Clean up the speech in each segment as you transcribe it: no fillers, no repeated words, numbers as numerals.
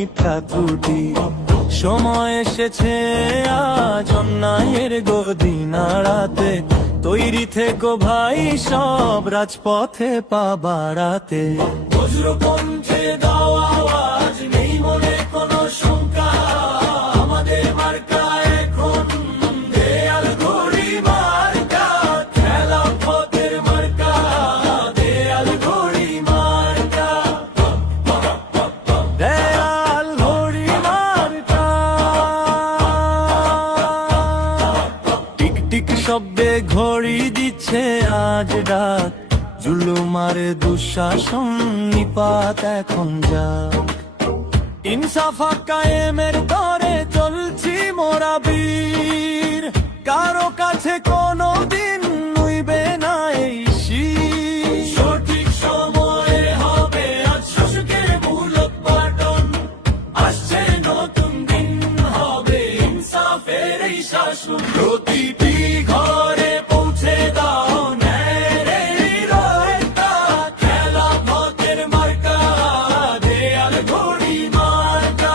মিথ্যা ত্রুটি সময় এসেছে আজ অন্যায়ের গদি নাড়াতে। তৈরি থেকো ভাই সব রাজপথে পা বাড়াতে। বজ্রকণ্ঠে দাও আওয়াজ, নেই মনে কোনো শঙ্কা। আমাদের মার্কা এখন দেয়াল ঘড়ি মার্কা, খেলাফতের মার্কা, দেয়াল ঘড়ি মার্কা, দেয়াল ঘড়ি মার্কা। টিক টিক শব্দে ঘড়ি দিচ্ছে আজ ডাক, জুলুমার দুঃশাসন নিপাত এখন যাক। ইনসাফা কায়েমের তরে চলছি মোরা বীর, কারো কাছে কোনো দিন নুইবে না এই শির। সঠিক সময়ে হবে আজ শোষকের মূলোৎপাটন, আসছে নতুন দিন হবে ইনসাফের এই শাসন। প্রতিটি ঘরে পৌঁছে দাও ন্যায়ের এই রয়টা, খেলাফতের মার্কা, দেয়াল ঘড়ি মার্কা।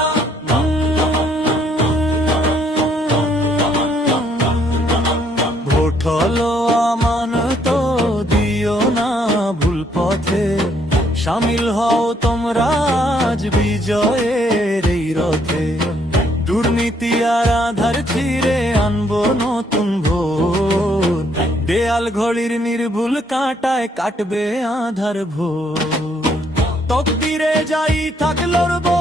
ভোট হলো আমানত, দিও না ভুল পথে। শামিল হও তোমরা আজ বিজয়ের এই রথে। দুর্নীতি আর আধার ছিঁড়ে আনবো নতুন ভোর, দেয়াল ঘড়ির নির্ভুল কাঁটায় কাটবে আধার ভোর। তকদিরে যাই থাক লড়বো